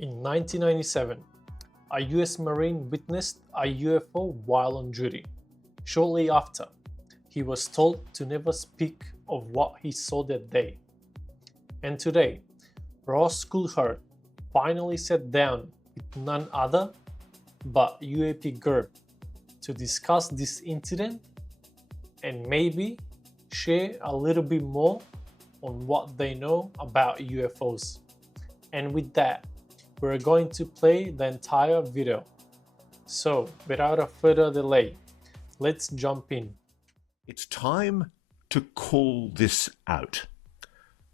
In 1997, a US Marine witnessed a UFO while on duty. Shortly after, he was told to never speak of what he saw that day. And today, Ross Coulthart finally sat down with none other but UAP Gerb to discuss this incident and maybe share a little bit more on what they know about UFOs. And with that, we're going to play the entire video. So, without a further delay, let's jump in. It's time to call this out.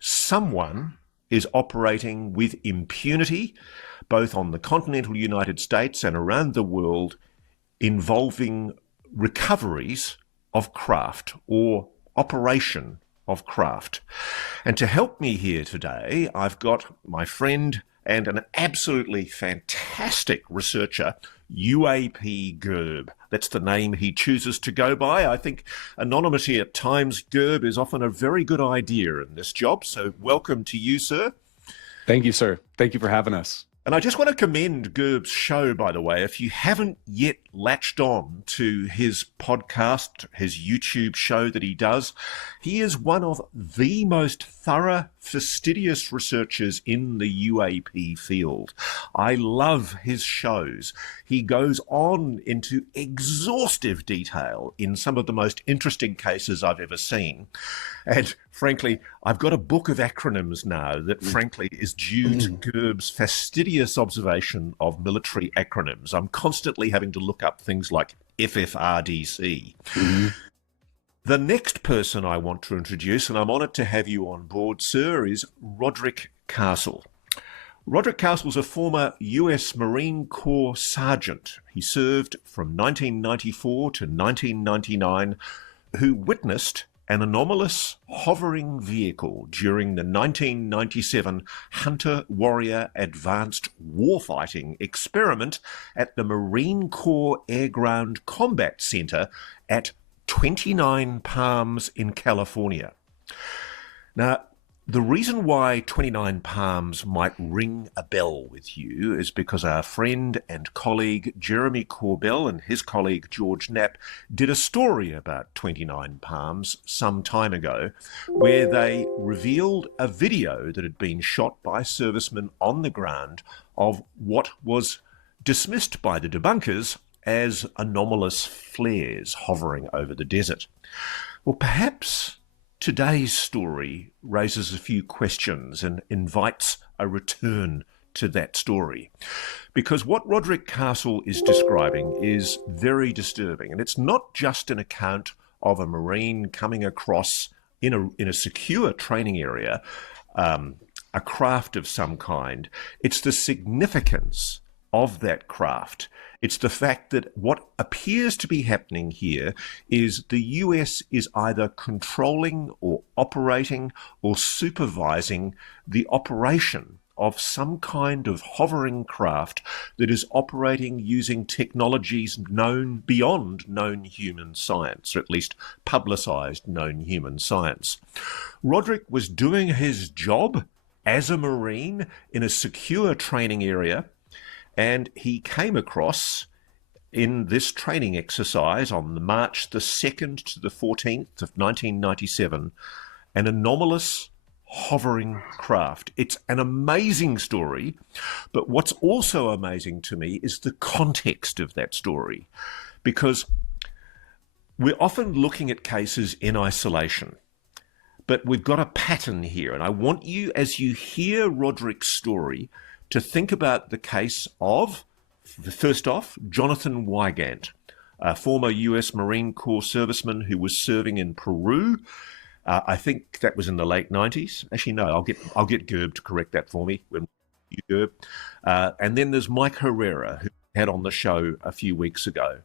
Someone is operating with impunity, both on the continental United States and around the world, involving recoveries of craft or operation of craft. And to help me here today, I've got my friend and an absolutely fantastic researcher, UAP Gerb. That's the name he chooses to go by. I think anonymity at times, Gerb, is often a very good idea in this job. So welcome to you, sir. Thank you, sir. Thank you for having us. And I just want to commend Gerb's show, by the way. If you haven't yet latched on to his podcast, his YouTube show that he does, he is one of the most thorough, fastidious researchers in the UAP field. I love his shows. He goes on into exhaustive detail in some of the most interesting cases I've ever seen. And frankly, I've got a book of acronyms now that frankly is due to Gerb's fastidious observation of military acronyms. I'm constantly having to look up things like FFRDC. The next person I want to introduce, and I'm honoured to have you on board, sir, is Roderick Castle. Roderick Castle's a former US Marine Corps sergeant. He served from 1994 to 1999, who witnessed an anomalous hovering vehicle during the 1997 Hunter-Warrior Advanced Warfighting experiment at the Marine Corps Airground Combat Center at 29 Palms in California. Now, the reason why 29 Palms might ring a bell with you is because our friend and colleague Jeremy Corbell and his colleague George Knapp did a story about 29 Palms some time ago where they revealed a video that had been shot by servicemen on the ground of what was dismissed by the debunkers as anomalous flares hovering over the desert. Well, perhaps today's story raises a few questions and invites a return to that story. Because what Roderick Castle is describing is very disturbing. And it's not just an account of a Marine coming across in a secure training area, a craft of some kind. It's the significance of that craft. It's the fact that what appears to be happening here is the US is either controlling or operating or supervising the operation of some kind of hovering craft that is operating using technologies known beyond known human science, or at least publicized known human science. Roderick was doing his job as a Marine in a secure training area, and he came across in this training exercise on the March the 2nd to the 14th of 1997, an anomalous hovering craft. It's an amazing story, but what's also amazing to me is the context of that story, because we're often looking at cases in isolation, but we've got a pattern here, and I want you, as you hear Roderick's story, to think about the case of, first off, Jonathan Wygant, a former US Marine Corps serviceman who was serving in Peru. I think that was in the late 90s. Actually, no, I'll get Gerb to correct that for me. Gerb. And then there's Mike Herrera, who we had on the show a few weeks ago.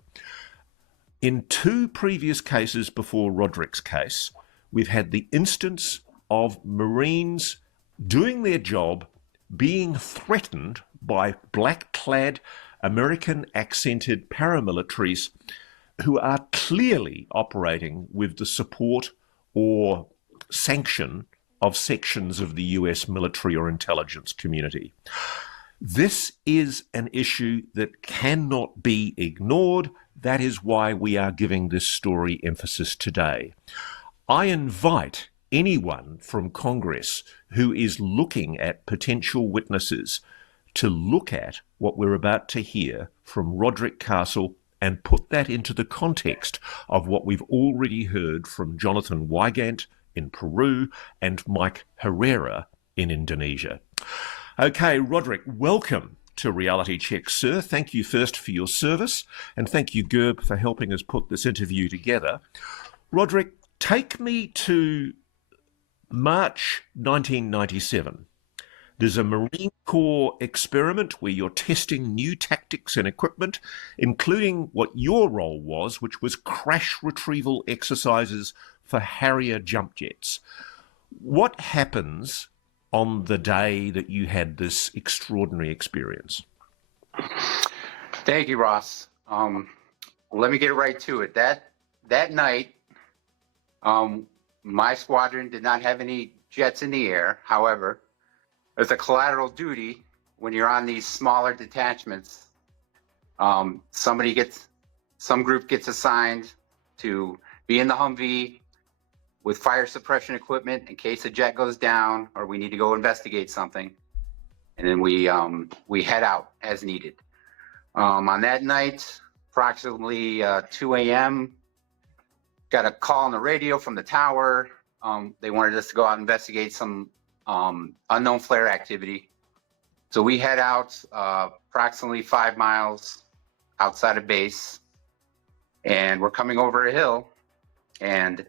In two previous cases before Roderick's case, we've had the instance of Marines doing their job, being threatened by black-clad American-accented paramilitaries who are clearly operating with the support or sanction of sections of the US military or intelligence community. This is an issue that cannot be ignored. That is why we are giving this story emphasis today. I invite anyone from Congress who is looking at potential witnesses to look at what we're about to hear from Roderick Castle and put that into the context of what we've already heard from Jonathan Wygant in Peru and Mike Herrera in Indonesia. Okay, Roderick, welcome to Reality Check, sir. Thank you first for your service, and thank you, Gerb, for helping us put this interview together. Roderick, take me to March 1997. There's a Marine Corps experiment where you're testing new tactics and equipment, including what your role was, which was crash retrieval exercises for Harrier jump jets. What happens on the day that you had this extraordinary experience? Thank you, Ross. Let me get right to it. That night, my squadron did not have any jets in the air. However, as a collateral duty, when you're on these smaller detachments, some group gets assigned to be in the Humvee with fire suppression equipment in case a jet goes down or we need to go investigate something. And then we head out as needed. On that night, approximately 2 a.m., got a call on the radio from the tower. They wanted us to go out and investigate some unknown flare activity. So we head out approximately 5 miles outside of base, and we're coming over a hill, and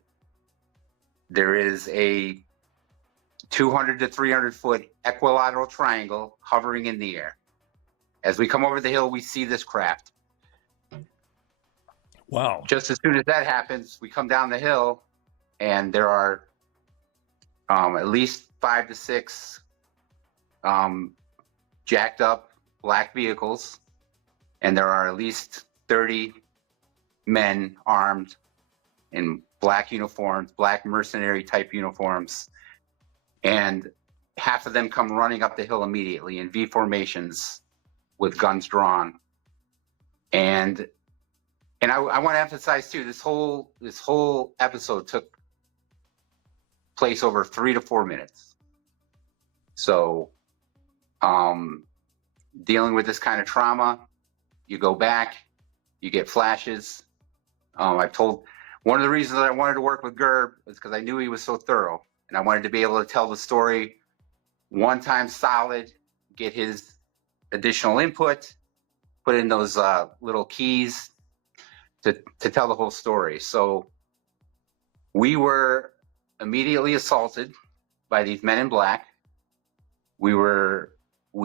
there is a 200 to 300 foot equilateral triangle hovering in the air. As we come over the hill, we see this craft. Wow. Just as soon as that happens, we come down the hill, and there are at least 5 to 6 jacked up black vehicles, and there are at least 30 men armed in black uniforms, black mercenary type uniforms, and half of them come running up the hill immediately in V formations with guns drawn. And I want to emphasize too, this whole episode took place over 3 to 4 minutes. So dealing with this kind of trauma, you go back, you get flashes. I've told, one of the reasons that I wanted to work with Gerb was because I knew he was so thorough, and I wanted to be able to tell the story one time solid, get his additional input, put in those little keys to tell the whole story. So we were immediately assaulted by these men in black. We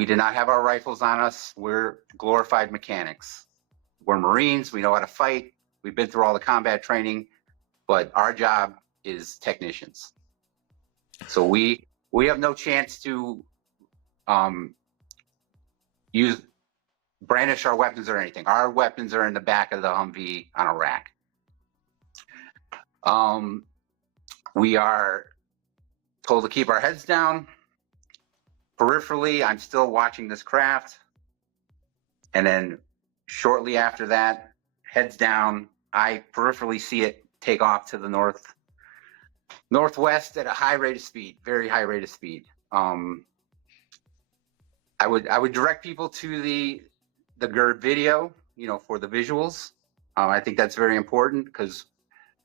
did not have our rifles on us. We're glorified mechanics. We're Marines. We know how to fight. We've been through all the combat training, but our job is technicians. So we have no chance to brandish our weapons or anything. Our weapons are in the back of the Humvee on a rack. We are told to keep our heads down. Peripherally, I'm still watching this craft. And then shortly after that, heads down, I peripherally see it take off to the northwest at a high rate of speed, very high rate of speed. I would direct people to the Gerb video, for the visuals. I think that's very important because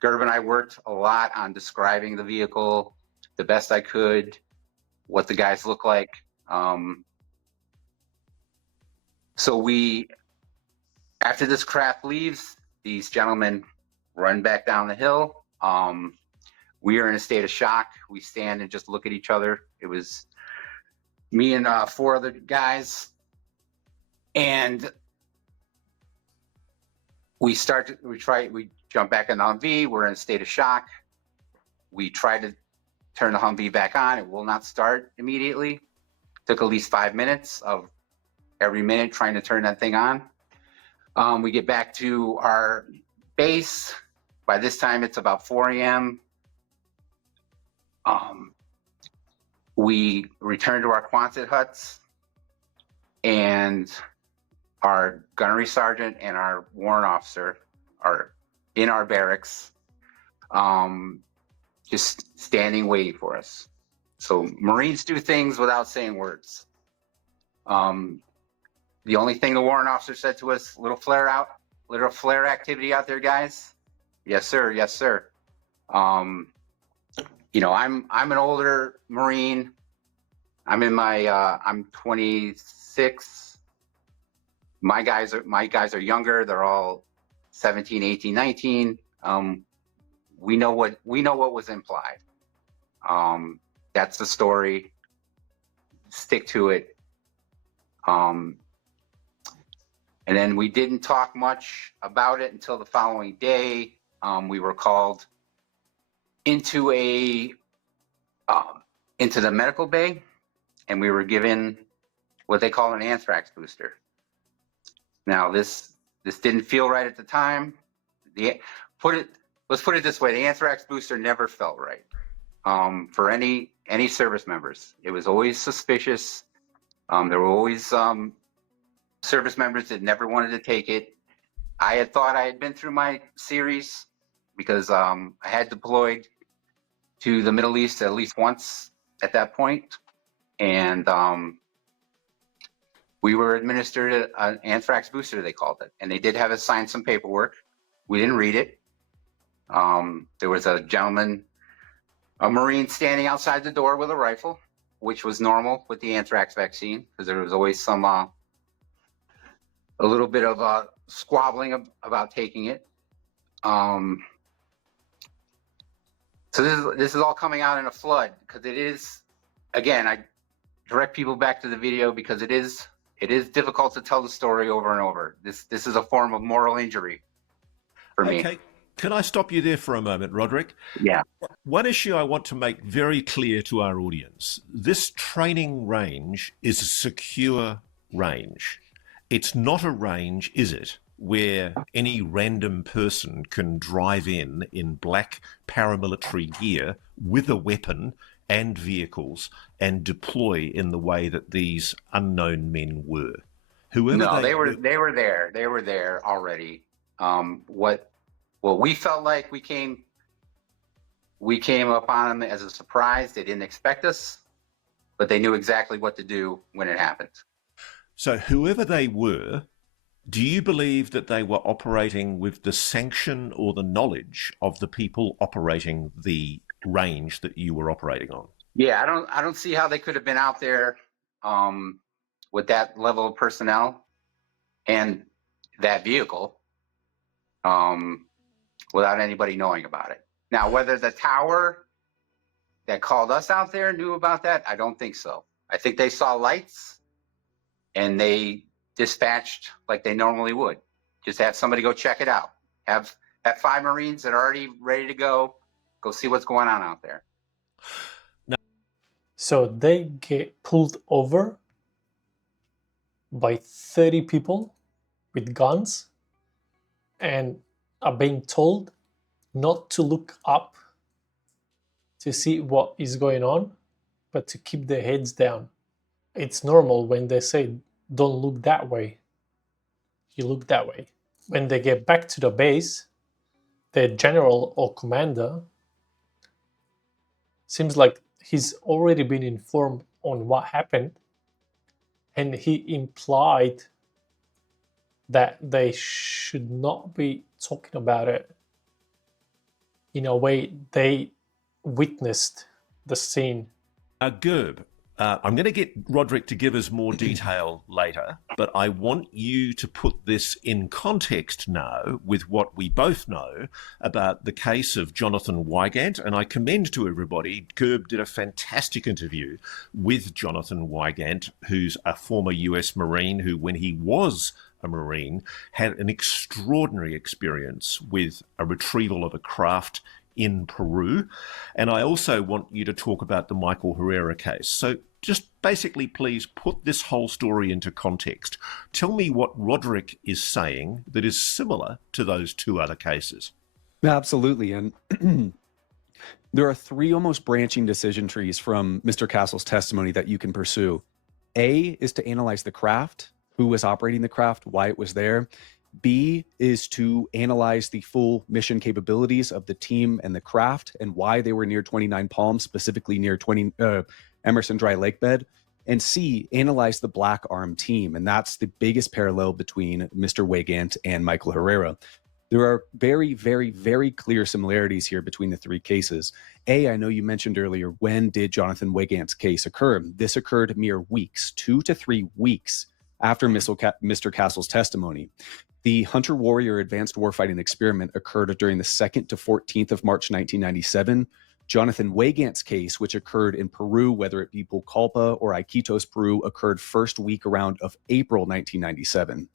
Gerb and I worked a lot on describing the vehicle the best I could, what the guys look like. So after this craft leaves, these gentlemen run back down the hill. We are in a state of shock. We stand and just look at each other. It was me and 4 other guys. And we jump back in the Humvee. We're in a state of shock. We try to turn the Humvee back on. It will not start immediately. Took at least 5 minutes of every minute trying to turn that thing on. We get back to our base. By this time, it's about 4 a.m. We return to our Quonset huts, and and our gunnery sergeant and our warrant officer are in our barracks, just standing waiting for us. So Marines do things without saying words. The only thing the warrant officer said to us, little flare activity out there, guys. Yes, sir. Yes, sir. I'm an older Marine. I'm 26. My guys are younger. They're all 17, 18, 19. We know what was implied. That's the story. Stick to it. And then we didn't talk much about it until the following day. We were called into the medical bay, and we were given what they call an anthrax booster. Now, this didn't feel right at the time. Let's put it this way: the anthrax booster never felt right for any service members. It was always suspicious. There were always service members that never wanted to take it. I had thought I had been through my series because I had deployed to the Middle East at least once at that point, and we were administered an anthrax booster, they called it, and they did have us sign some paperwork. We didn't read it. There was a gentleman, a Marine, standing outside the door with a rifle, which was normal with the anthrax vaccine, because there was always some a little bit of squabbling about taking it. So this is all coming out in a flood, because it is, again, I direct people back to the video because it is difficult to tell the story over and over. This is a form of moral injury for me. Okay, can I stop you there for a moment, Roderick? Yeah. One issue I want to make very clear to our audience: this training range is a secure range. It's not a range, is it, where any random person can drive in black paramilitary gear with a weapon and vehicles and deploy in the way that these unknown men were. No, they were there. They were there already. What we felt like we came up on them as a surprise. They didn't expect us, but they knew exactly what to do when it happened. So whoever they were, do you believe that they were operating with the sanction or the knowledge of the people operating the range that you were operating on? Yeah, I don't see how they could have been out there with that level of personnel and that vehicle without anybody knowing about it. Now, whether the tower that called us out there knew about that, I don't think so. I think they saw lights and they dispatched like they normally would. Just have somebody go check it out. Have 5 Marines that are already ready to go see what's going on out there. So they get pulled over by 30 people with guns and are being told not to look up to see what is going on, but to keep their heads down. It's normal when they say, don't look that way. You look that way. When they get back to the base, their general or commander seems like he's already been informed on what happened, and he implied that they should not be talking about it. In a way, they witnessed the scene. Gerb, I'm going to get Roderick to give us more detail later, but I want you to put this in context now with what we both know about the case of Jonathan Wygant. And I commend to everybody, Gerb did a fantastic interview with Jonathan Wygant, who's a former US Marine who, when he was a Marine, had an extraordinary experience with a retrieval of a craft in Peru. And I also want you to talk about the Michael Herrera case. So just basically, please put this whole story into context. Tell me what Roderick is saying that is similar to those 2 other cases. Absolutely. And there are 3 almost branching decision trees from Mr. Castle's testimony that you can pursue. A is to analyze the craft. who was operating the craft, why it was there. B is to analyze the full mission capabilities of the team and the craft and why they were near 29 Palms, specifically near Emerson Dry Lake Bed. And C, analyze the Black Arm team. And that's the biggest parallel between Mr. Wygant and Michael Herrera. There are very, very, very clear similarities here between the three cases. A, I know you mentioned earlier, when did Jonathan Wygant's case occur? This occurred mere weeks, 2 to 3 weeks after Mr. Castle's testimony. The Hunter-Warrior Advanced Warfighting Experiment occurred during the 2nd to 14th of March 1997. Jonathan Wygant's case, which occurred in Peru, whether it be Pucallpa or Iquitos, Peru, occurred first week around of April 1997.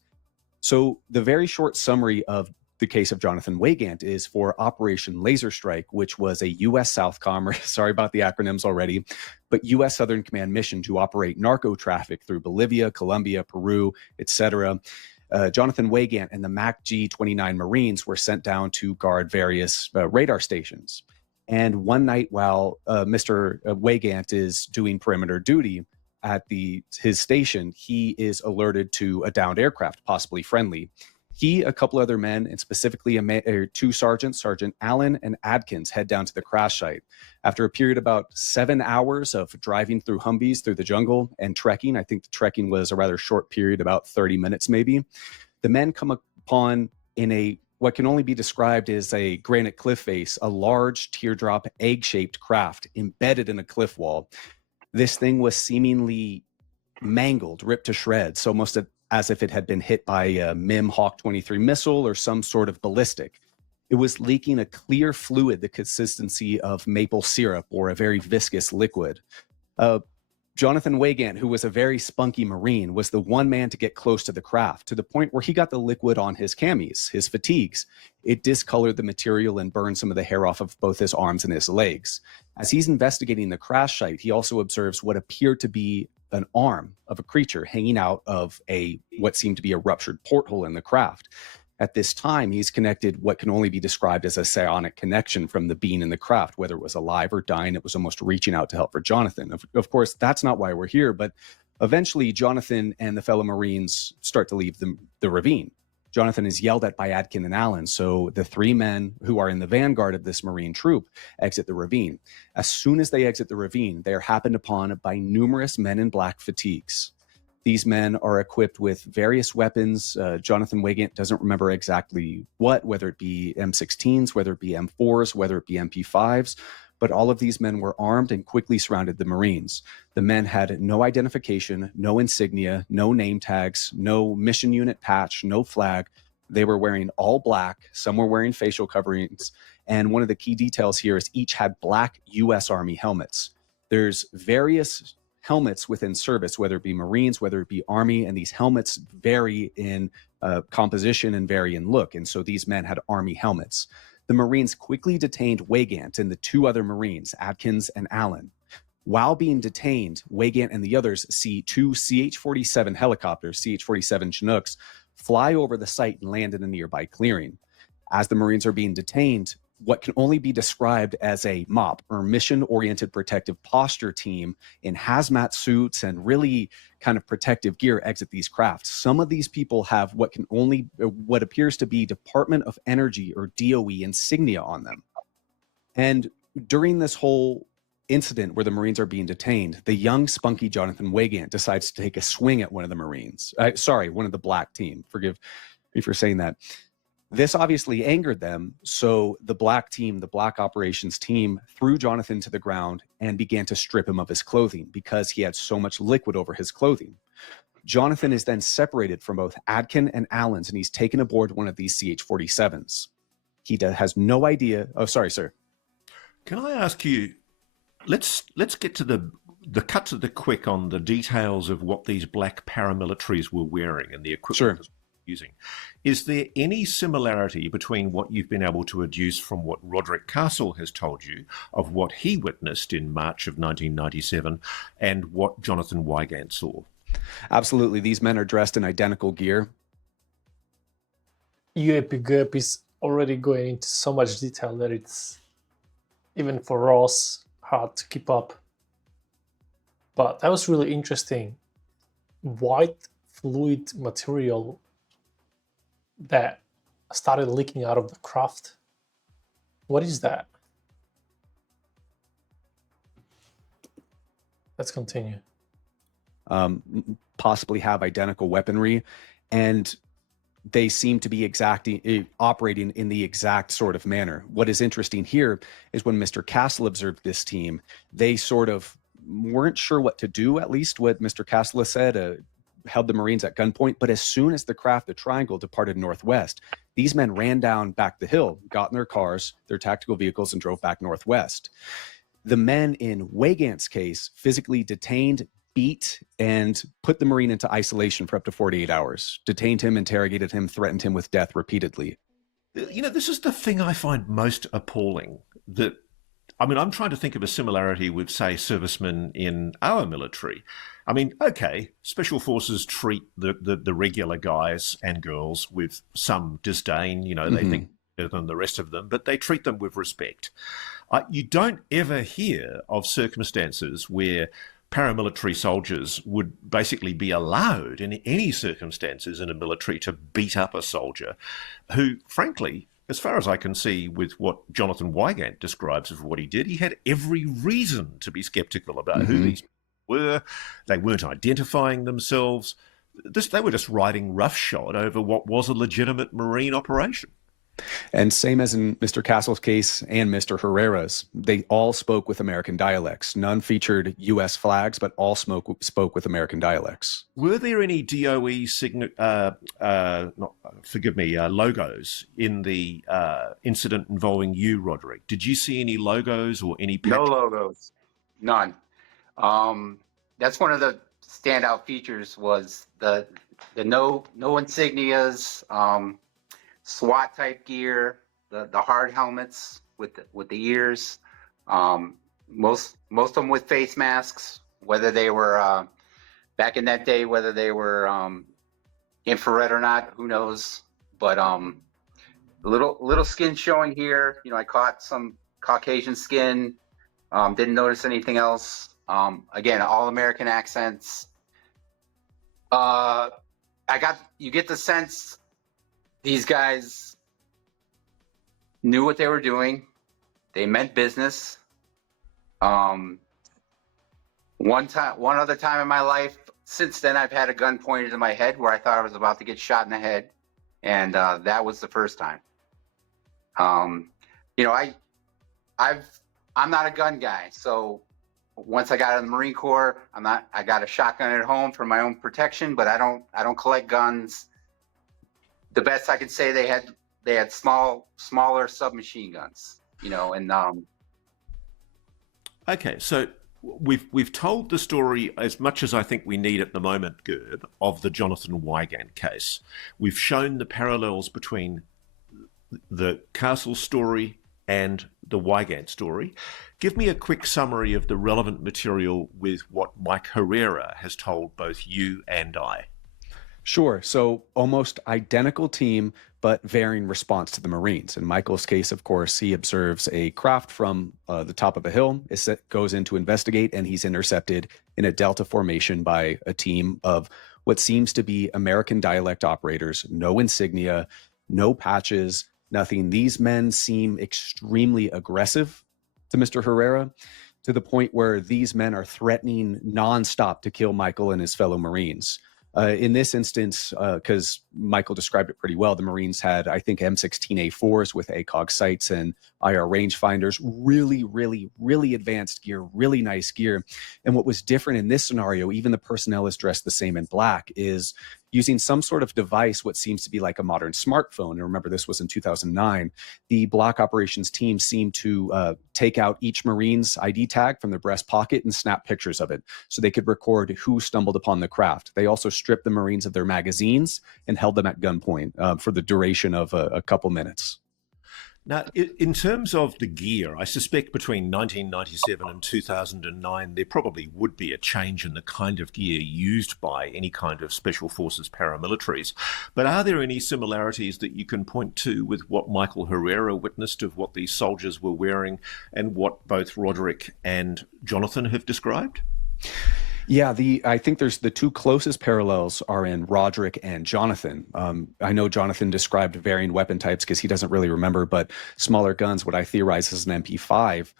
So the very short summary of the case of Jonathan Wygant is for Operation Laser Strike, which was a U.S. Southcom, sorry about the acronyms already, but U.S. Southern Command mission to operate narco traffic through Bolivia, Colombia, Peru, etc. Jonathan Wygant and the MAC G-29 Marines were sent down to guard various radar stations. And one night while Mr. Wygant is doing perimeter duty at his station, he is alerted to a downed aircraft, possibly friendly. He, a couple other men, and specifically two sergeants, Sergeant Allen and Adkins, head down to the crash site. After a period of about 7 hours of driving through Humvees through the jungle and trekking, I think the trekking was a rather short period, about 30 minutes maybe, the men come upon in what can only be described as a granite cliff face, a large teardrop egg-shaped craft embedded in a cliff wall. This thing was seemingly mangled, ripped to shreds, almost as if it had been hit by a MIM Hawk 23 missile or some sort of ballistic. It was leaking a clear fluid, the consistency of maple syrup or a very viscous liquid. Jonathan Wygant, who was a very spunky Marine, was the one man to get close to the craft, to the point where he got the liquid on his camis, his fatigues. It discolored the material and burned some of the hair off of both his arms and his legs. As he's investigating the crash site, he also observes what appeared to be an arm of a creature hanging out of what seemed to be a ruptured porthole in the craft. At this time, he's connected what can only be described as a psionic connection from the being in the craft, whether it was alive or dying. It was almost reaching out to help for Jonathan. Of course, that's not why we're here, but eventually Jonathan and the fellow Marines start to leave the ravine. Jonathan is yelled at by Adkin and Allen, so the three men who are in the vanguard of this Marine troop exit the ravine. As soon as they exit the ravine, they are happened upon by numerous men in black fatigues. These men are equipped with various weapons. Jonathan Wygant doesn't remember exactly whether it be M16s, whether it be M4s, whether it be MP5s, but all of these men were armed and quickly surrounded the Marines. The men had no identification, no insignia, no name tags, no mission unit patch, no flag. They were wearing all black. Some were wearing facial coverings. And one of the key details here is each had black U.S. Army helmets. There's various helmets within service, whether it be Marines, whether it be Army, and these helmets vary in composition and vary in look. And so these men had Army helmets. The Marines quickly detained Wygant and the two other Marines, Adkins and Allen. While being detained, Wygant and the others see two CH-47 helicopters, CH-47 Chinooks, fly over the site and land in a nearby clearing. As the Marines are being detained, what can only be described as a MOP, or Mission-Oriented Protective Posture team, in hazmat suits and really kind of protective gear exit these crafts. Some of these people have what appears to be Department of Energy or DOE insignia on them. And during this whole incident where the Marines are being detained, the young spunky Jonathan Wygant decides to take a swing at one of the Marines. One of the black team. Forgive me for saying that. This obviously angered them, so the black team, the black operations team, threw Jonathan to the ground and began to strip him of his clothing because he had so much liquid over his clothing. Jonathan is then separated from both Adkin and Allen's, and he's taken aboard one of these CH-47s. He has no idea. Oh, sorry, sir. Can I ask you, let's get to the cut to the quick on the details of what these black paramilitaries were wearing and the equipment. Sure. Using. Is there any similarity between what you've been able to adduce from what Roderick Castle has told you of what he witnessed in March of 1997 and what Jonathan Wygant saw? Absolutely. These men are dressed in identical gear. UAP Gerb is already going into so much detail that it's, even for Ross, hard to keep up. But that was really interesting. White fluid material that started leaking out of the craft. What is that? Let's continue. Possibly have identical weaponry, and they seem to be operating in the exact sort of manner. What is interesting here is when Mr. Castle observed this team, they sort of weren't sure what to do, at least what Mr. Castle said, held the Marines at gunpoint. But as soon as the craft, the Triangle, departed northwest, these men ran down back the hill, got in their cars, their tactical vehicles, and drove back northwest. The men in Wygant's case physically detained, beat, and put the Marine into isolation for up to 48 hours, detained him, interrogated him, threatened him with death repeatedly. You know, this is the thing I find most appalling. That, I mean, I'm trying to think of a similarity with, say, servicemen in our military. I mean, okay, special forces treat the regular guys and girls with some disdain. You know, they think better than the rest of them, but they treat them with respect. You don't ever hear of circumstances where paramilitary soldiers would basically be allowed in any circumstances in a military to beat up a soldier who, frankly, as far as I can see with what Jonathan Wygant describes of what he did, he had every reason to be skeptical about who these people were. They weren't identifying themselves. They were just riding roughshod over what was a legitimate Marine operation. And same as in Mr. Castle's case and Mr. Herrera's, they all spoke with American dialects. None featured U.S. flags, but all spoke with American dialects. Were there any DOE logos in the incident involving you, Roderick? Did you see any logos or any? No logos, none. That's one of the standout features was the no insignias. SWAT type gear, the hard helmets with the ears, most of them with face masks, whether they were back in that day, whether they were infrared or not, who knows? But little skin showing here. You know, I caught some Caucasian skin. Didn't notice anything else. Again, all American accents. You get the sense these guys knew what they were doing. They meant business. One other time in my life, since then, I've had a gun pointed to my head where I thought I was about to get shot in the head, and that was the first time. You know, I'm not a gun guy, so once I got in the Marine Corps, I got a shotgun at home for my own protection, but I don't collect guns. The best I could say, they had smaller submachine guns, you know, and Okay, so we've told the story as much as I think we need at the moment, Gerb, of the Jonathan Wygant case. We've shown the parallels between the Castle story and the Wygant story. Give me a quick summary of the relevant material with what Mike Herrera has told both you and I. Sure. So almost identical team, but varying response to the Marines. In Michael's case, of course, he observes a craft from the top of a hill, goes in to investigate, and he's intercepted in a delta formation by a team of what seems to be American dialect operators, no insignia, no patches, nothing. These men seem extremely aggressive to Mr. Herrera, to the point where these men are threatening nonstop to kill Michael and his fellow Marines. In this instance, because Michael described it pretty well, the Marines had, I think, M16A4s with ACOG sights and IR rangefinders, really, really, really advanced gear, really nice gear. And what was different in this scenario, even the personnel is dressed the same in black, is using some sort of device, what seems to be like a modern smartphone. And remember, this was in 2009. The block operations team seemed to take out each Marine's ID tag from their breast pocket and snap pictures of it so they could record who stumbled upon the craft. They also stripped the Marines of their magazines and held them at gunpoint for the duration of a couple minutes. Now, in terms of the gear, I suspect between 1997 and 2009, there probably would be a change in the kind of gear used by any kind of special forces paramilitaries. But are there any similarities that you can point to with what Michael Herrera witnessed of what these soldiers were wearing and what both Roderick and Jonathan have described? Yeah, I think there's the two closest parallels are in Roderick and Jonathan. I know Jonathan described varying weapon types because he doesn't really remember, but smaller guns, what I theorize is an MP5.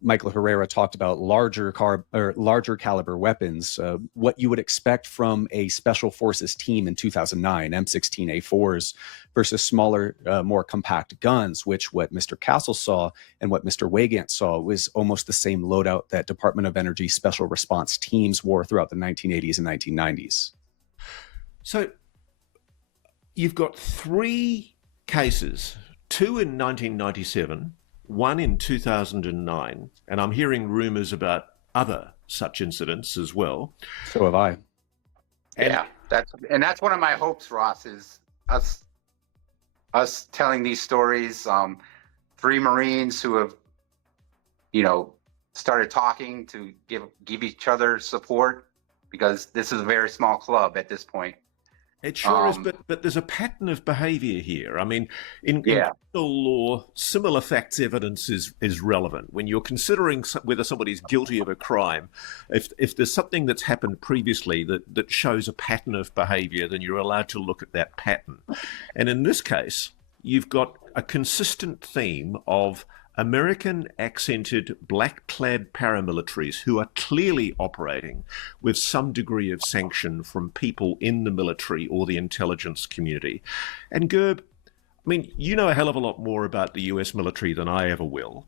Michael Herrera talked about larger caliber weapons, what you would expect from a special forces team in 2009, M16A4s versus smaller, more compact guns, which what Mr. Castle saw and what Mr. Weygandt saw was almost the same loadout that Department of Energy special response teams wore throughout the 1980s and 1990s. So you've got 3 cases, 2 in 1997, 1 in 2009, and I'm hearing rumors about other such incidents as well. So have I. Yeah, that's one of my hopes, Ross, is us telling these stories. 3 Marines who have, started talking to give each other support, because this is a very small club at this point. It sure is, but there's a pattern of behaviour here. I mean, in criminal law, similar facts evidence is relevant. When you're considering whether somebody's guilty of a crime, if there's something that's happened previously that shows a pattern of behaviour, then you're allowed to look at that pattern. And in this case, you've got a consistent theme of American accented black-clad paramilitaries who are clearly operating with some degree of sanction from people in the military or the intelligence community. And Gerb, I mean, you know a hell of a lot more about the US military than I ever will.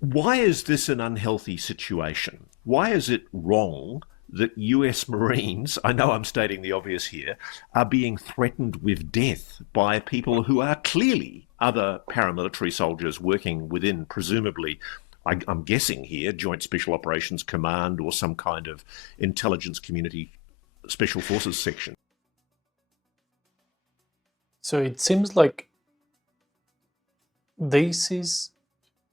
Why is this an unhealthy situation? Why is it wrong that US Marines, I know I'm stating the obvious here, are being threatened with death by people who are clearly other paramilitary soldiers working within, presumably, I'm guessing here, Joint Special Operations Command or some kind of intelligence community special forces section? So it seems like this is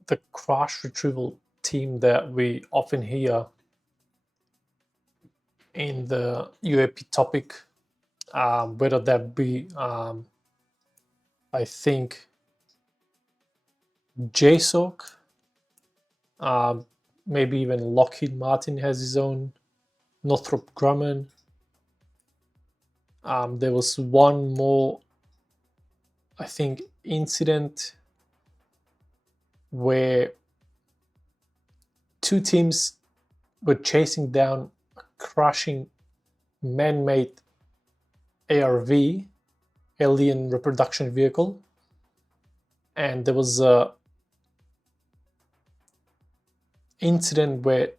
the crash retrieval team that we often hear in the UAP topic, whether that be, I think, JSOC, maybe even Lockheed Martin has his own, Northrop Grumman. There was one more, I think, incident where 2 teams were chasing down a crashing man-made ARV, alien reproduction vehicle, and there was a incident where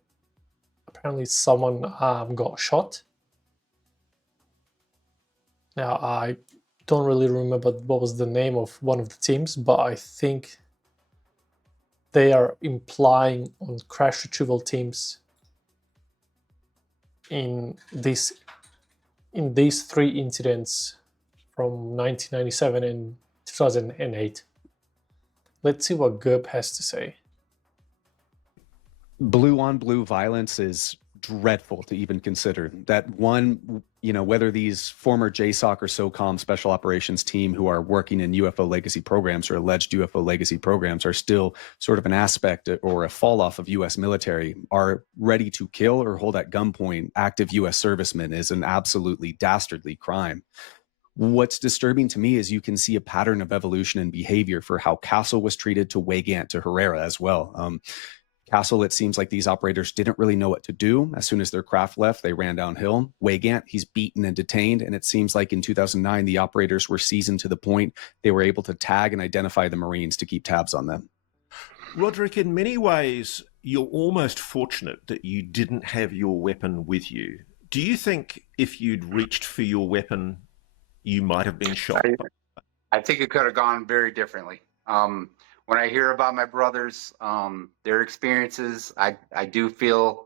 apparently someone got shot. Now, I don't really remember what was the name of one of the teams, but I think they are implying on crash retrieval teams in these 3 incidents from 1997 and 2008. Let's see what Gerb has to say. Blue on blue violence is dreadful to even consider. That one, whether these former JSOC or SOCOM special operations team who are working in UFO legacy programs or alleged UFO legacy programs are still sort of an aspect or a fall off of US military, are ready to kill or hold at gunpoint active US servicemen is an absolutely dastardly crime. What's disturbing to me is you can see a pattern of evolution in behavior for how Castle was treated to Weygandt to Herrera as well. Castle, it seems like these operators didn't really know what to do. As soon as their craft left, they ran downhill. Weygandt, he's beaten and detained, and it seems like in 2009, the operators were seasoned to the point they were able to tag and identify the Marines to keep tabs on them. Roderick, in many ways, you're almost fortunate that you didn't have your weapon with you. Do you think if you'd reached for your weapon, you might have been shot? I think it could have gone very differently. When I hear about my brothers, their experiences, I do feel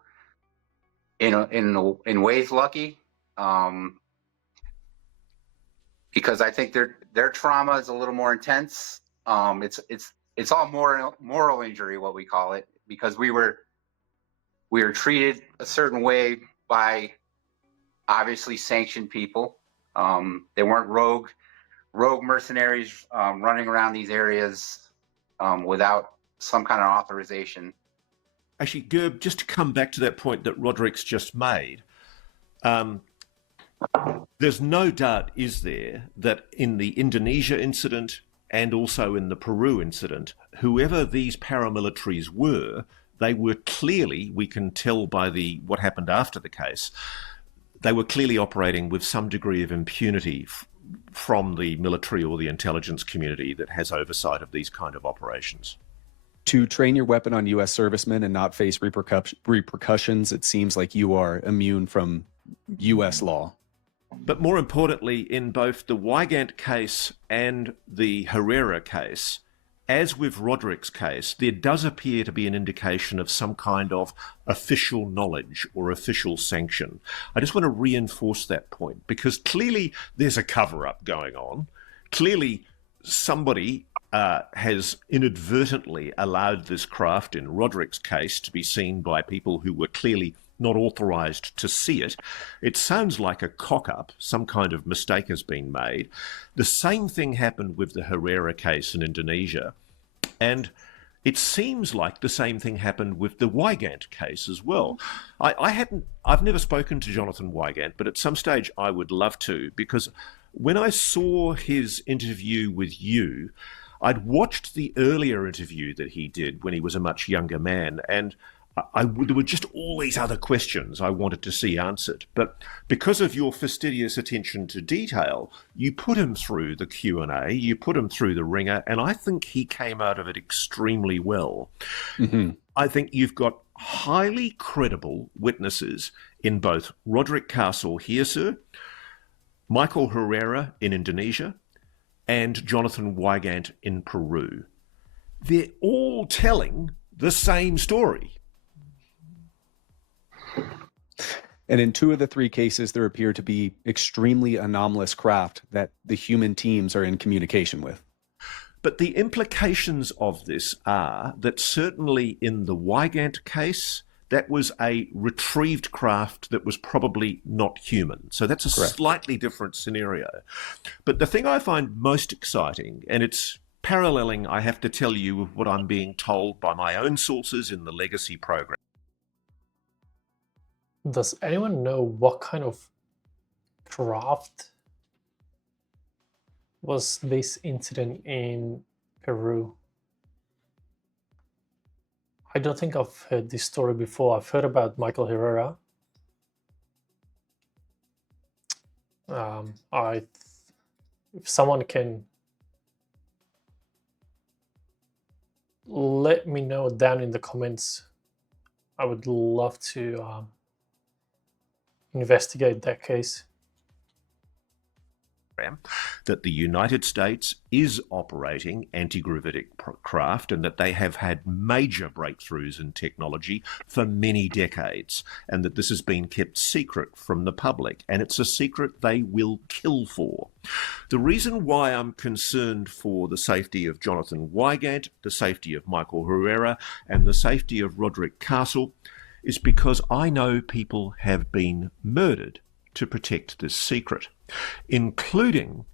in ways lucky, because I think their trauma is a little more intense. It's all moral injury, what we call it, because we were treated a certain way by obviously sanctioned people. They weren't rogue mercenaries running around these areas without some kind of authorization. Actually, Gerb, just to come back to that point that Roderick's just made, um, there's no doubt, is there, that in the Indonesia incident and also in the Peru incident, whoever these paramilitaries were, they were clearly, we can tell by what happened after the case, they were clearly operating with some degree of impunity from the military or the intelligence community that has oversight of these kind of operations. To train your weapon on U.S. servicemen and not face repercussions, it seems like you are immune from U.S. law. But more importantly, in both the Wygant case and the Herrera case, as with Roderick's case, there does appear to be an indication of some kind of official knowledge or official sanction. I just want to reinforce that point, because clearly there's a cover-up going on. Clearly somebody has inadvertently allowed this craft, in Roderick's case, to be seen by people who were clearly not authorised to see it. It sounds like a cock-up. Some kind of mistake has been made. The same thing happened with the Herrera case in Indonesia. And it seems like the same thing happened with the Wygant case as well. I've never spoken to Jonathan Wygant, but at some stage I would love to, because when I saw his interview with you, I'd watched the earlier interview that he did when he was a much younger man, and there were just all these other questions I wanted to see answered. But because of your fastidious attention to detail, you put him through the Q&A, you put him through the ringer, and I think he came out of it extremely well. Mm-hmm. I think you've got highly credible witnesses in both Roderick Castle here, sir, Michael Herrera in Indonesia, and Jonathan Wygant in Peru. They're all telling the same story. And in 2 of the 3 cases, there appear to be extremely anomalous craft that the human teams are in communication with. But the implications of this are that certainly in the Wygant case, that was a retrieved craft that was probably not human. So that's a Correct. Slightly different scenario. But the thing I find most exciting, and it's paralleling, I have to tell you, with what I'm being told by my own sources in the Legacy program. Does anyone know what kind of craft was this incident in Peru? I don't think I've heard this story before. I've heard about Michael Herrera. If someone can let me know down in the comments, I would love to investigate that case. That the United States is operating anti-gravitic craft and that they have had major breakthroughs in technology for many decades, and that this has been kept secret from the public, and it's a secret they will kill for. The reason why I'm concerned for the safety of Jonathan Wygant, the safety of Michael Herrera, and the safety of Roderick Castle is because I know people have been murdered to protect this secret, including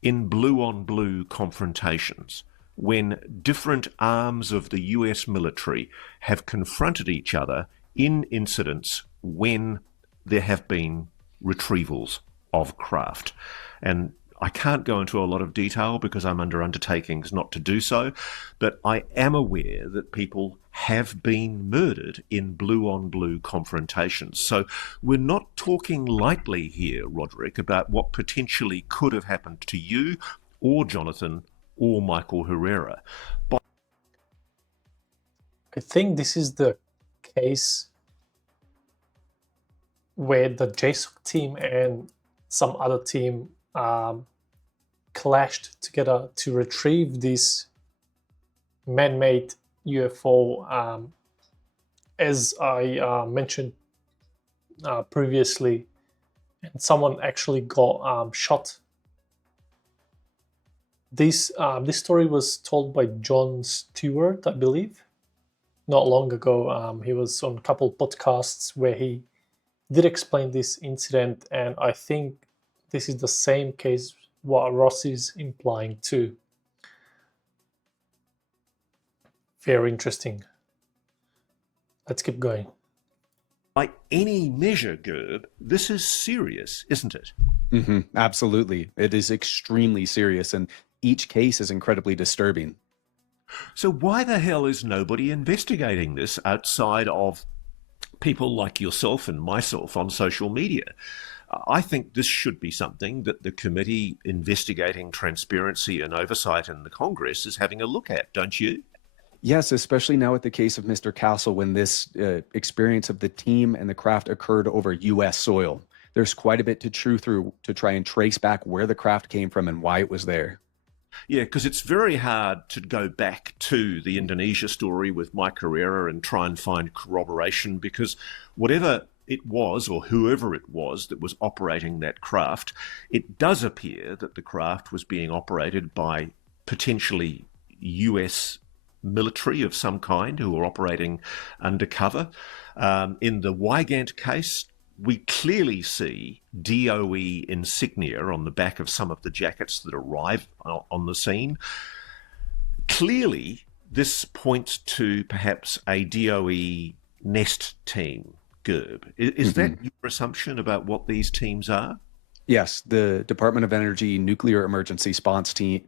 in blue-on-blue confrontations, when different arms of the US military have confronted each other in incidents when there have been retrievals of craft. And I can't go into a lot of detail because I'm under undertakings not to do so, but I am aware that people have been murdered in blue-on-blue confrontations. So we're not talking lightly here, Roderick, about what potentially could have happened to you or Jonathan or Michael Herrera. But I think this is the case where the JSOC team and some other team clashed together to retrieve this man-made UFO, as I mentioned previously, and someone actually got shot. This story was told by Jon Stewart, I believe, not long ago. He was on a couple podcasts where he did explain this incident, and I think this is the same case what Ross is implying too. Very interesting. Let's keep going. By any measure, Gerb, this is serious, isn't it? Absolutely. It is extremely serious, and each case is incredibly disturbing. So why the hell is nobody investigating this outside of people like yourself and myself on social media? I think this should be something that the committee investigating transparency and oversight in the Congress is having a look at, don't you? Yes, especially now with the case of Mr. Castle, when this experience of the team and the craft occurred over U.S. soil. There's quite a bit to chew through to try and trace back where the craft came from and why it was there. Yeah, because it's very hard to go back to the Indonesia story with Mike Herrera and try and find corroboration, because whatever it was, or whoever it was that was operating that craft, it does appear that the craft was being operated by potentially US military of some kind who were operating undercover. In the Wygant case, we clearly see DOE insignia on the back of some of the jackets that arrive on the scene. Clearly, this points to perhaps a DOE nest team, Gerb. Is that your assumption about what these teams are? Yes, the Department of Energy Nuclear Emergency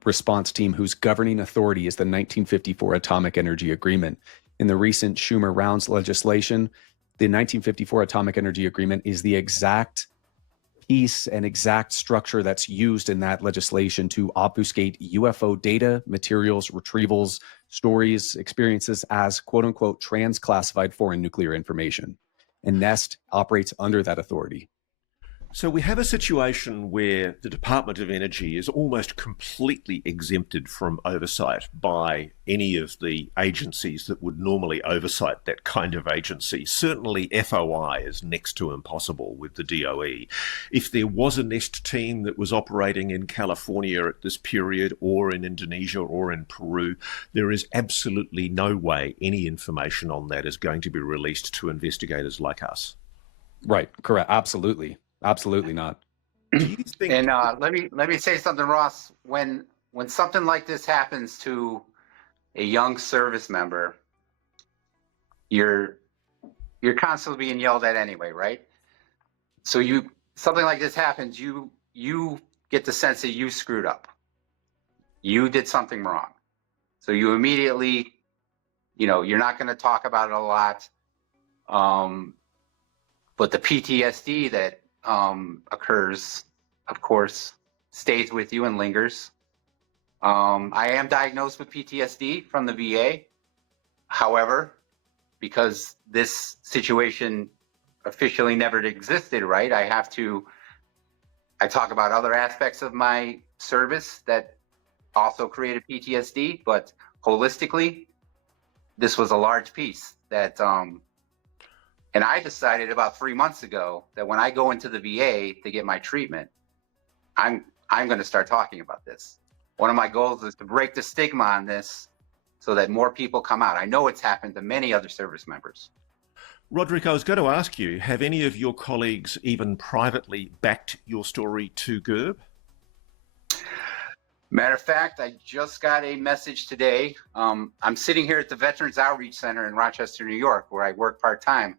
Response Team, whose governing authority is the 1954 Atomic Energy Agreement. In the recent Schumer rounds legislation, the 1954 Atomic Energy Agreement is the exact piece and exact structure that's used in that legislation to obfuscate UFO data, materials, retrievals, stories, experiences as quote unquote transclassified foreign nuclear information. And NEST operates under that authority. So we have a situation where the Department of Energy is almost completely exempted from oversight by any of the agencies that would normally oversight that kind of agency. Certainly FOI is next to impossible with the DOE. If there was a NEST team that was operating in California at this period, or in Indonesia or in Peru, there is absolutely no way any information on that is going to be released to investigators like us. Right, correct, absolutely. Absolutely not. Do you think? And let me say something, Ross. When something like this happens to a young service member, you're constantly being yelled at anyway, right? So something like this happens, you get the sense that you screwed up. You did something wrong. So you immediately, you're not going to talk about it a lot. But the PTSD that occurs, of course, stays with you and lingers. I am diagnosed with PTSD from the VA. However, because this situation officially never existed, right? I talk about other aspects of my service that also created PTSD, but holistically, this was a large piece that, and I decided about 3 months ago that when I go into the VA to get my treatment, I'm going to start talking about this. One of my goals is to break the stigma on this so that more people come out. I know it's happened to many other service members. Roderick, I was going to ask you, have any of your colleagues even privately backed your story to Gerb? Matter of fact, I just got a message today. I'm sitting here at the Veterans Outreach Center in Rochester, New York, where I work part-time,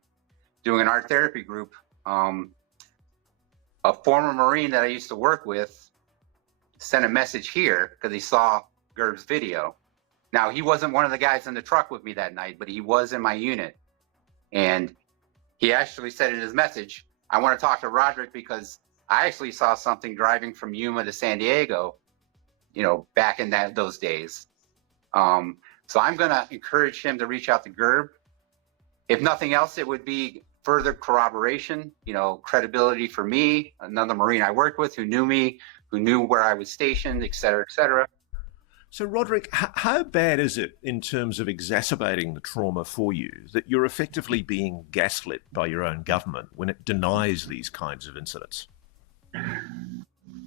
doing an art therapy group. A former Marine that I used to work with sent a message here because he saw Gerb's video. Now, he wasn't one of the guys in the truck with me that night, but he was in my unit. And he actually said in his message, I want to talk to Roderick because I actually saw something driving from Yuma to San Diego, back in those days. So I'm going to encourage him to reach out to Gerb. If nothing else, it would be further corroboration, credibility for me, another Marine I worked with who knew me, who knew where I was stationed, et cetera, et cetera. So, Roderick, how bad is it in terms of exacerbating the trauma for you that you're effectively being gaslit by your own government when it denies these kinds of incidents?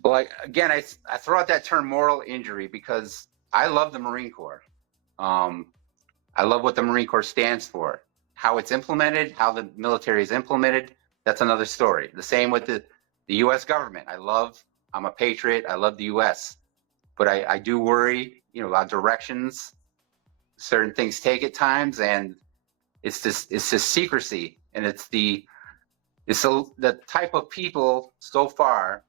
Well, again, I throw out that term moral injury because I love the Marine Corps. I love what the Marine Corps stands for. How it's implemented, how the military is implemented, that's another story. The same with the U.S. government. I'm a patriot. I love the U.S. But I do worry, about directions certain things take at times. And It's this secrecy, and it's the type of people so far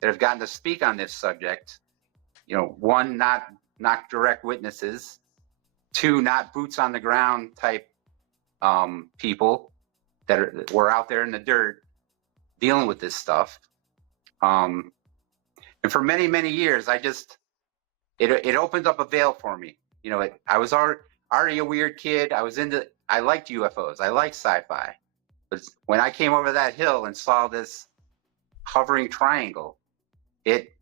that have gotten to speak on this subject. You know, one, not direct witnesses. Two, not boots on the ground type people that were out there in the dirt dealing with this stuff. And for many, many years, it opened up a veil for me. You know, I was already a weird kid. I liked UFOs. I liked sci-fi. But when I came over that hill and saw this hovering triangle, it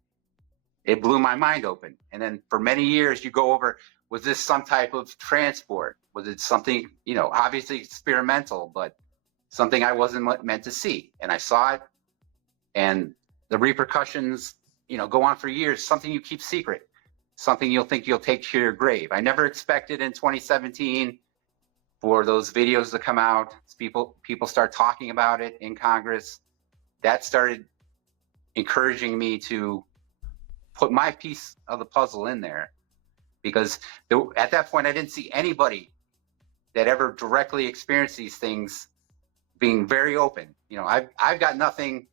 blew my mind open. And then for many years, you go over, was this some type of transport? Was it something, you know, obviously experimental, but something I wasn't meant to see? And I saw it, and the repercussions, you know, go on for years. Something you keep secret, something you'll think you'll take to your grave. I never expected in 2017 for those videos to come out. People start talking about it in Congress. That started encouraging me to put my piece of the puzzle in there, because at that point I didn't see anybody that ever directly experienced these things being very open. You know, I've got nothing.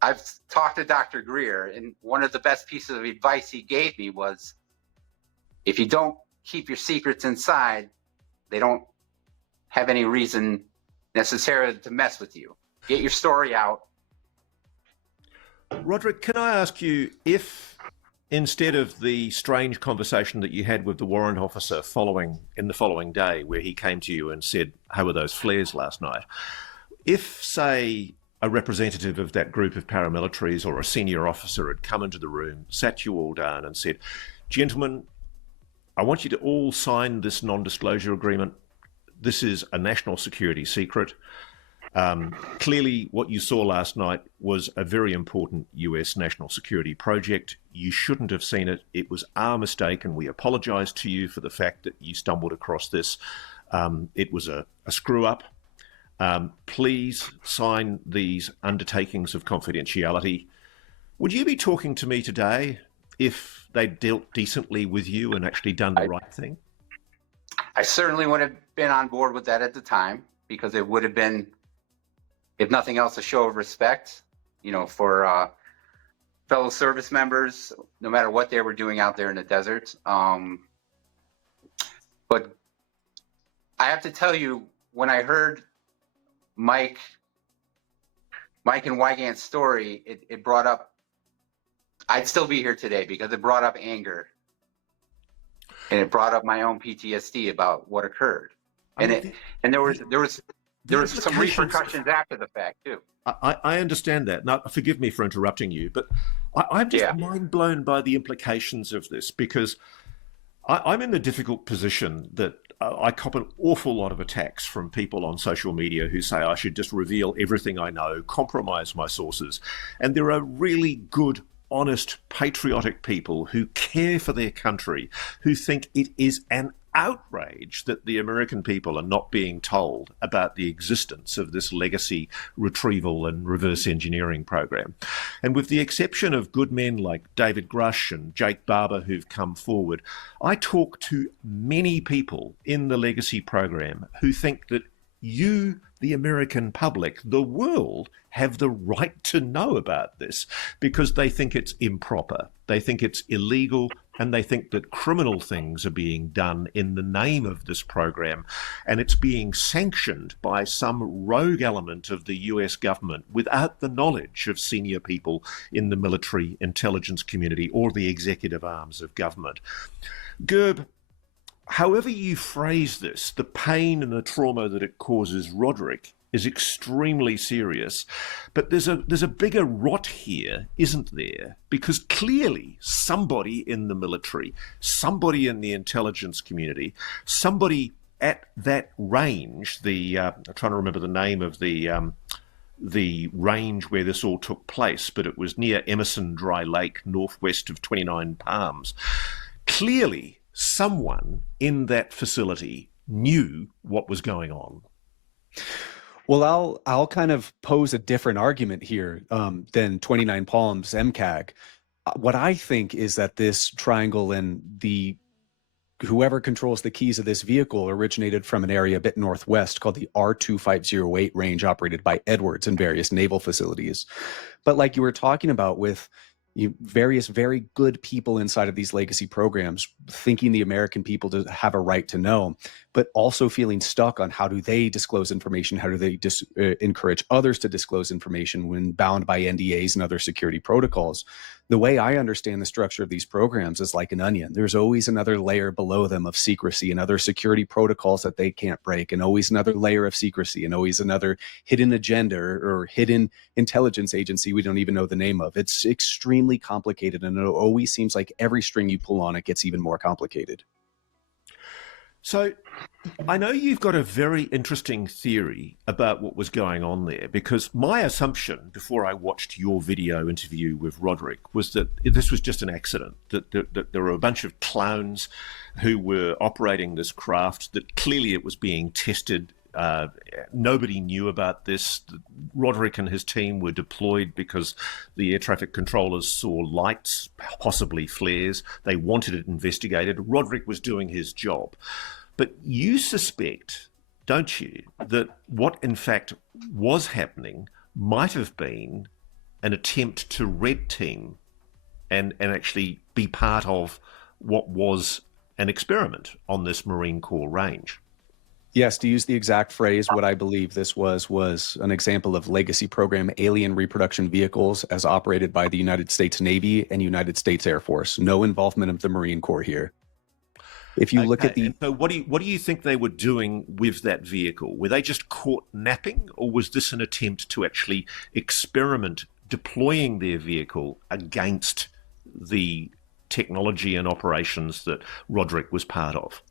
I've talked to Dr. Greer, and one of the best pieces of advice he gave me was, if you don't keep your secrets inside, they don't have any reason necessarily to mess with you. Get your story out. Roderick, can I ask you, if instead of the strange conversation that you had with the warrant officer in the following day, where he came to you and said, how were those flares last night? If, say, a representative of that group of paramilitaries or a senior officer had come into the room, sat you all down and said, gentlemen, I want you to all sign this non-disclosure agreement. This is a national security secret. Clearly, what you saw last night was a very important US national security project. You shouldn't have seen it. It was our mistake, and we apologize to you for the fact that you stumbled across this. It was a screw-up. Please sign these undertakings of confidentiality. Would you be talking to me today if they dealt decently with you and actually done the right thing? I certainly would have been on board with that at the time, because it would have been, if nothing else, a show of respect, you know, for fellow service members, no matter what they were doing out there in the desert. But I have to tell you, when I heard Mike and Wygant's story, it brought up, I'd still be here today because it brought up anger, and it brought up my own PTSD about what occurred. And there was some repercussions after the fact too. I understand that. Now, forgive me for interrupting you, but I'm just mind blown by the implications of this, because I'm in the difficult position that I cop an awful lot of attacks from people on social media who say I should just reveal everything I know, compromise my sources. And there are really good, honest, patriotic people who care for their country, who think it is an outrage that the American people are not being told about the existence of this legacy retrieval and reverse engineering program. And with the exception of good men like David Grush and Jake Barber who've come forward, I talk to many people in the legacy program who think that you, the American public, the world, have the right to know about this, because they think it's improper, they think it's illegal, and they think that criminal things are being done in the name of this program, and it's being sanctioned by some rogue element of the US government without the knowledge of senior people in the military intelligence community or the executive arms of government. Gerb, however you phrase this, the pain and the trauma that it causes Roderick is extremely serious. But there's a bigger rot here, isn't there? Because clearly somebody in the military, somebody in the intelligence community, somebody at that range, I'm trying to remember the name of the range where this all took place, but it was near Emerson Dry Lake, northwest of 29 Palms. Clearly someone in that facility knew what was going on. Well, I'll kind of pose a different argument here than 29 Palms MCAG. What I think is that this triangle and the whoever controls the keys of this vehicle originated from an area a bit northwest called the R2508 range, operated by Edwards and various naval facilities. But like you were talking about with various very good people inside of these legacy programs, thinking the American people to have a right to know, but also feeling stuck on how do they disclose information, how do they encourage others to disclose information when bound by NDAs and other security protocols. The way I understand the structure of these programs is like an onion. There's always another layer below them of secrecy and other security protocols that they can't break, and always another layer of secrecy, and always another hidden agenda or hidden intelligence agency we don't even know the name of. It's extremely complicated, and it always seems like every string you pull on it gets even more complicated. So I know you've got a very interesting theory about what was going on there, because my assumption before I watched your video interview with Roderick was that this was just an accident, that there were a bunch of clowns who were operating this craft, that clearly it was being tested. Nobody knew about this. Roderick and his team were deployed because the air traffic controllers saw lights, possibly flares. They wanted it investigated. Roderick was doing his job. But you suspect, don't you, that what in fact was happening might have been an attempt to red team and actually be part of what was an experiment on this Marine Corps range? Yes, to use the exact phrase, what I believe this was an example of legacy program alien reproduction vehicles as operated by the United States Navy and United States Air Force. No involvement of the Marine Corps here. If you look at the... So what do you think they were doing with that vehicle? Were they just caught napping, or was this an attempt to actually experiment deploying their vehicle against the technology and operations that Roderick was part of?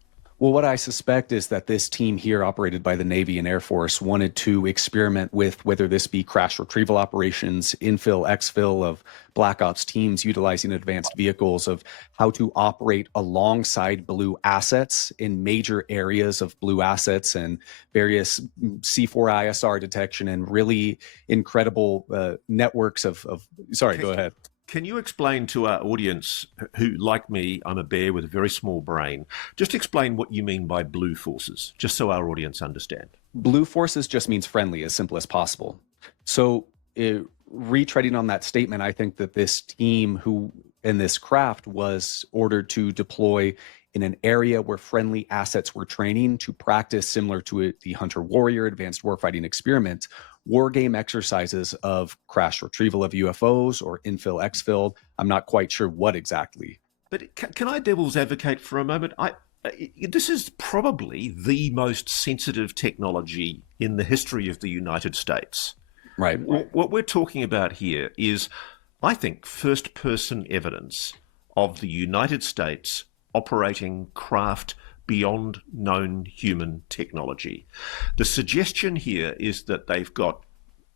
Well, what I suspect is that this team here, operated by the Navy and Air Force, wanted to experiment with whether this be crash retrieval operations, infill, exfil of Black Ops teams utilizing advanced vehicles, of how to operate alongside Blue assets in major areas of Blue assets and various C4ISR detection and really incredible networks of... Sorry, go ahead. Can you explain to our audience who, like me, I'm a bear with a very small brain, just explain what you mean by Blue forces, just so our audience understand? Blue forces just means friendly, as simple as possible. So retreading on that statement, I think that this team who in this craft was ordered to deploy in an area where friendly assets were training to practice, similar to the Hunter-Warrior Advanced Warfighting Experiment, war game exercises of crash retrieval of UFOs or infill, exfil. I'm not quite sure what exactly. But can I devil's advocate for a moment? This is probably the most sensitive technology in the history of the United States. Right. What we're talking about here is, I think, first-person evidence of the United States operating craft beyond known human technology. The suggestion here is that they've got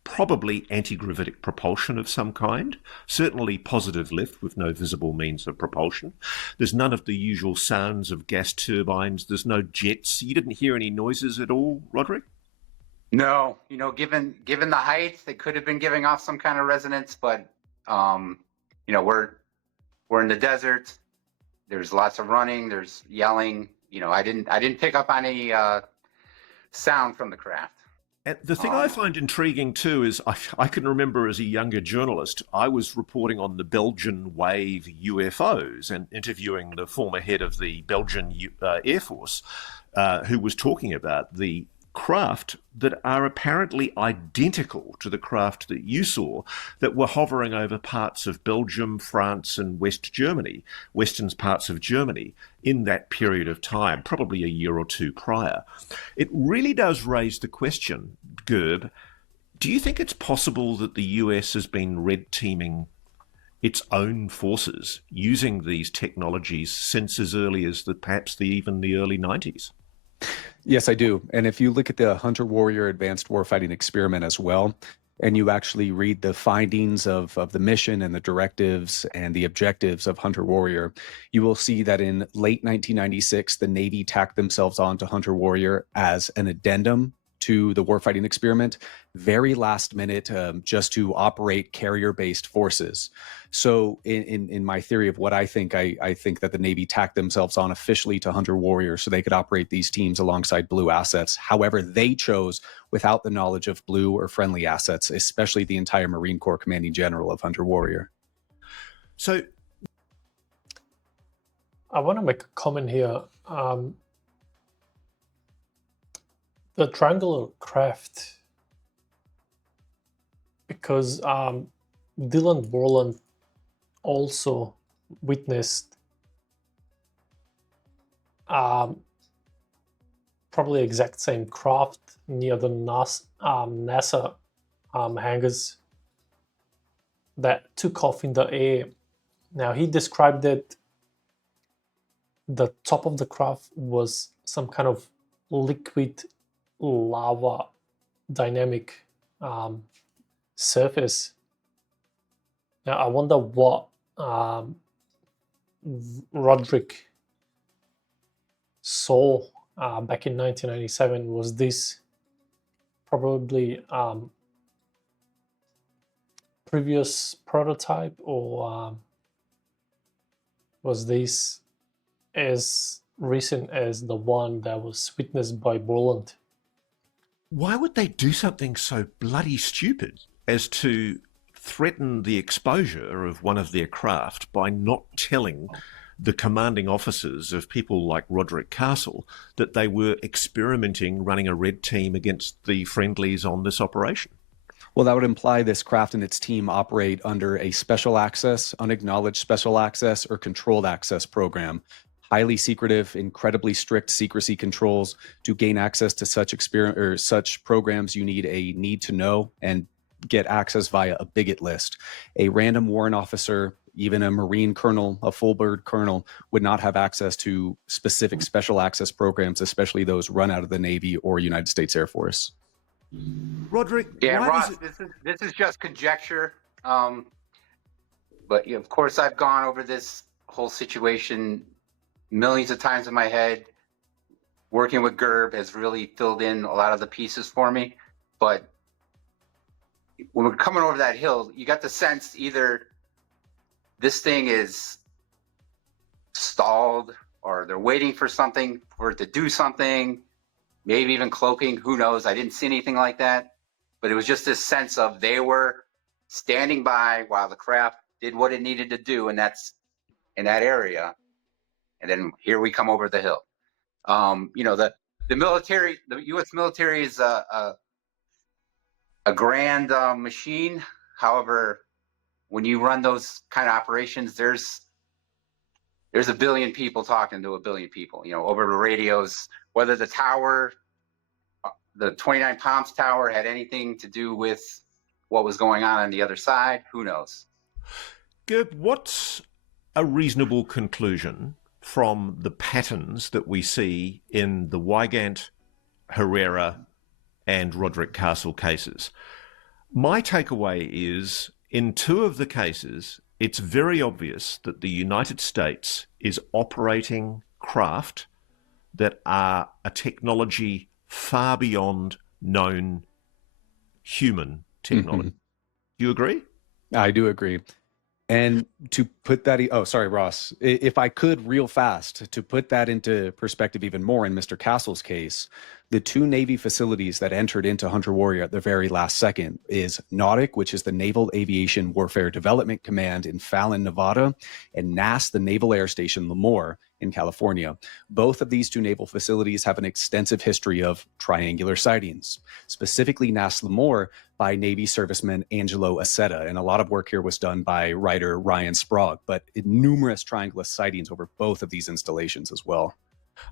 probably anti-gravitic propulsion of some kind, certainly positive lift with no visible means of propulsion. There's none of the usual sounds of gas turbines. There's no jets. You didn't hear any noises at all, Roderick? No, given the heights, they could have been giving off some kind of resonance, but we're in the desert. There's lots of running. There's yelling. I didn't pick up on any sound from the craft. And the thing I find intriguing too is I can remember as a younger journalist, I was reporting on the Belgian wave UFOs and interviewing the former head of the Belgian Air Force, who was talking about the craft that are apparently identical to the craft that you saw that were hovering over parts of Belgium, France, and western parts of Germany in that period of time, probably a year or two prior. It really does raise the question, Gerb, do you think it's possible that the US has been red teaming its own forces using these technologies since as early as perhaps even the early 90s? Yes, I do. And if you look at the Hunter-Warrior Advanced Warfighting Experiment as well, and you actually read the findings of the mission and the directives and the objectives of Hunter-Warrior, you will see that in late 1996, the Navy tacked themselves onto Hunter-Warrior as an addendum to the warfighting experiment, very last minute, just to operate carrier-based forces. So in my theory of what I think that the Navy tacked themselves on officially to Hunter Warrior so they could operate these teams alongside Blue assets. However, they chose without the knowledge of Blue or friendly assets, especially the entire Marine Corps commanding general of Hunter Warrior. So I want to make a comment here. The triangular craft, because Dylan Borland also witnessed probably exact same craft near the NASA hangars that took off in the air. Now, he described that the top of the craft was some kind of liquid lava dynamic surface. Now, I wonder what Roderick saw back in 1997. Was this probably previous prototype, or was this as recent as the one that was witnessed by Borland? why would they do something so bloody stupid as to threaten the exposure of one of their craft by not telling the commanding officers of people like Roderick Castle that they were experimenting running a red team against the friendlies on this operation? Well, that would imply this craft and its team operate under a special access, unacknowledged special access, or controlled access program. Highly secretive, incredibly strict secrecy controls. To gain access to such programs, you need a need to know and get access via a bigot list. A random warrant officer, even a Marine colonel, a full bird colonel, would not have access to specific special access programs, especially those run out of the Navy or United States Air Force. Roderick, Yeah, Ross, this is just conjecture. But of course, I've gone over this whole situation millions of times in my head. Working with Gerb has really filled in a lot of the pieces for me. But when we're coming over that hill, you got the sense either this thing is stalled or they're waiting for something for it to do something, maybe even cloaking, who knows? I didn't see anything like that, but it was just this sense of they were standing by while the craft did what it needed to do, and that's in that area. And then here we come over the hill. The military, the U.S. military is a grand machine. However, when you run those kind of operations, there's a billion people talking to a billion people, over the radios. Whether the tower, the 29 Palms Tower, had anything to do with what was going on the other side, who knows? Gerb, what's a reasonable conclusion from the patterns that we see in the Wygant, Herrera, and Roderick Castle cases? My takeaway is, in two of the cases, it's very obvious that the United States is operating craft that are a technology far beyond known human technology. Do you agree? I do agree. And to put that, sorry, Ross, if I could real fast, to put that into perspective even more in Mr. Castle's case, the two Navy facilities that entered into Hunter Warrior at the very last second is NAUTIC, which is the Naval Aviation Warfare Development Command in Fallon, Nevada, and NAS, the Naval Air Station Lemoore in California. Both of these two naval facilities have an extensive history of triangular sightings, specifically NAS Lemoore by Navy serviceman Angelo Aceta. And a lot of work here was done by writer Ryan Sprague, but numerous triangular sightings over both of these installations as well.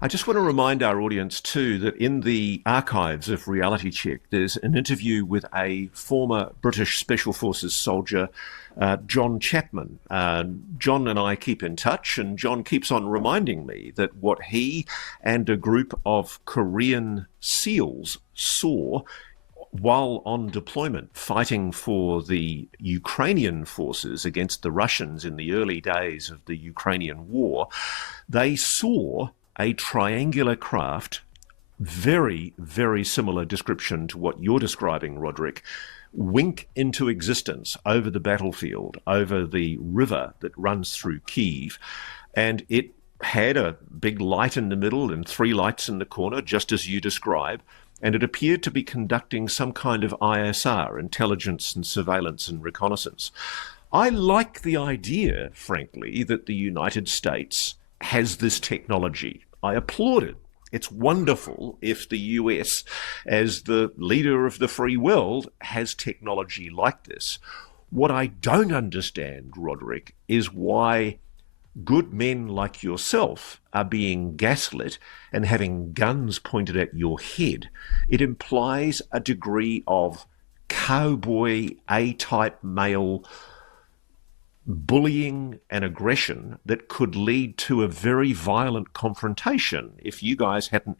I just want to remind our audience too that in the archives of Reality Check, there's an interview with a former British Special Forces soldier, John Chapman. John and I keep in touch, and John keeps on reminding me that what he and a group of Korean SEALs saw while on deployment, fighting for the Ukrainian forces against the Russians in the early days of the Ukrainian war, they saw a triangular craft very, very similar description to what you're describing, Roderick, wink into existence over the battlefield, over the river that runs through Kyiv, and it had a big light in the middle and 3 lights in the corner, just as you describe, and it appeared to be conducting some kind of ISR, intelligence and surveillance and reconnaissance. I like the idea, frankly, that the United States has this technology. I applaud it. It's wonderful if the US, as the leader of the free world, has technology like this. What I don't understand, Roderick, is why good men like yourself are being gaslit and having guns pointed at your head. It implies a degree of cowboy, A-type male bullying and aggression that could lead to a very violent confrontation if you guys hadn't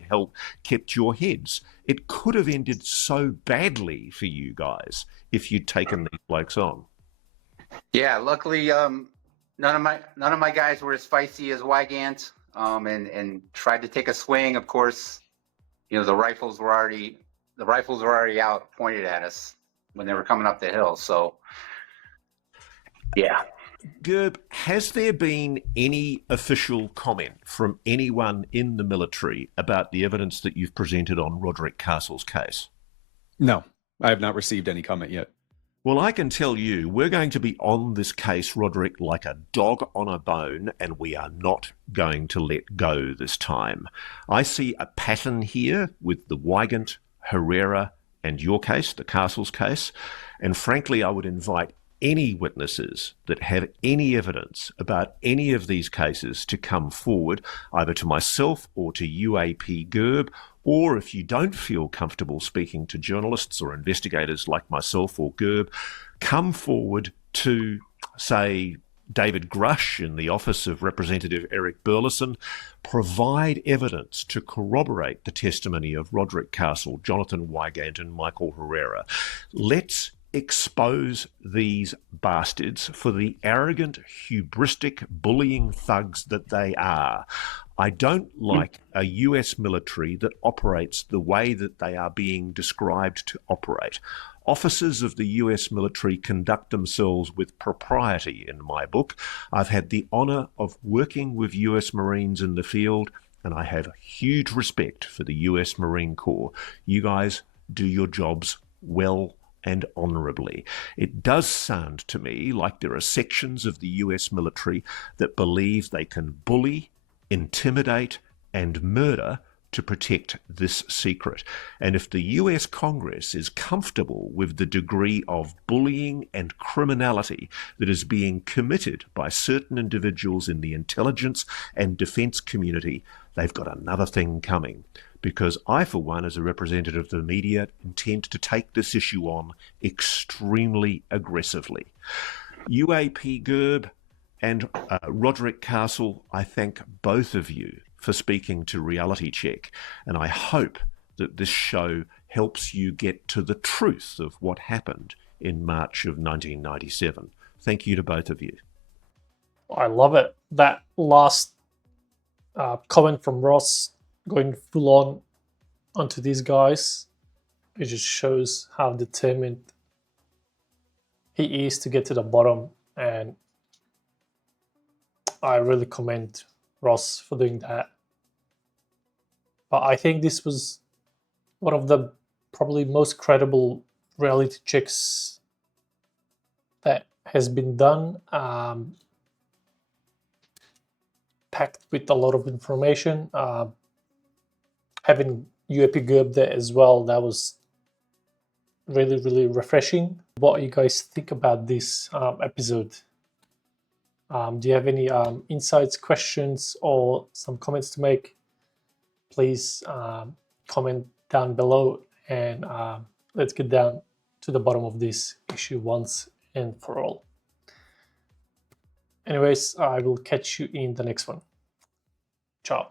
kept your heads. It could have ended so badly for you guys if you'd taken these blokes on. Yeah, luckily, none of my guys were as feisty as Wygant, and tried to take a swing. Of course, you know, the rifles were already out, pointed at us when they were coming up the hill. So, yeah. Gerb, has there been any official comment from anyone in the military about the evidence that you've presented on Roderick Castle's case? No, I have not received any comment yet. Well, I can tell you, we're going to be on this case, Roderick, like a dog on a bone, and we are not going to let go this time. I see a pattern here with the Wygant, Herrera, and your case, the Castle's case, and frankly, I would invite any witnesses that have any evidence about any of these cases to come forward, either to myself or to UAP Gerb, or if you don't feel comfortable speaking to journalists or investigators like myself or Gerb, come forward to, say, David Grush in the office of Representative Eric Burleson, provide evidence to corroborate the testimony of Roderick Castle, Jonathan Wygant, and Michael Herrera. Let's expose these bastards for the arrogant, hubristic, bullying thugs that they are. I don't like a US military that operates the way that they are being described to operate. Officers of the US military conduct themselves with propriety, in my book. I've had the honour of working with US Marines in the field, and I have huge respect for the US Marine Corps. You guys do your jobs well and honourably. It does sound to me like there are sections of the US military that believe they can bully, intimidate, and murder to protect this secret. And if the US Congress is comfortable with the degree of bullying and criminality that is being committed by certain individuals in the intelligence and defence community, they've got another thing coming. Because I, for one, as a representative of the media, intend to take this issue on extremely aggressively. UAP Gerb and Roderick Castle, I thank both of you for speaking to Reality Check, and I hope that this show helps you get to the truth of what happened in March of 1997. Thank you to both of you. I love it. That last comment from Ross, going full on onto these guys, it just shows how determined he is to get to the bottom, and I really commend Ross for doing that. But I think this was one of the probably most credible reality checks that has been done, packed with a lot of information. Having UAP Gerb there as well, that was really, really refreshing. What do you guys think about this episode? Do you have any insights, questions, or some comments to make? Please comment down below, and let's get down to the bottom of this issue once and for all. Anyways, I will catch you in the next one. Ciao.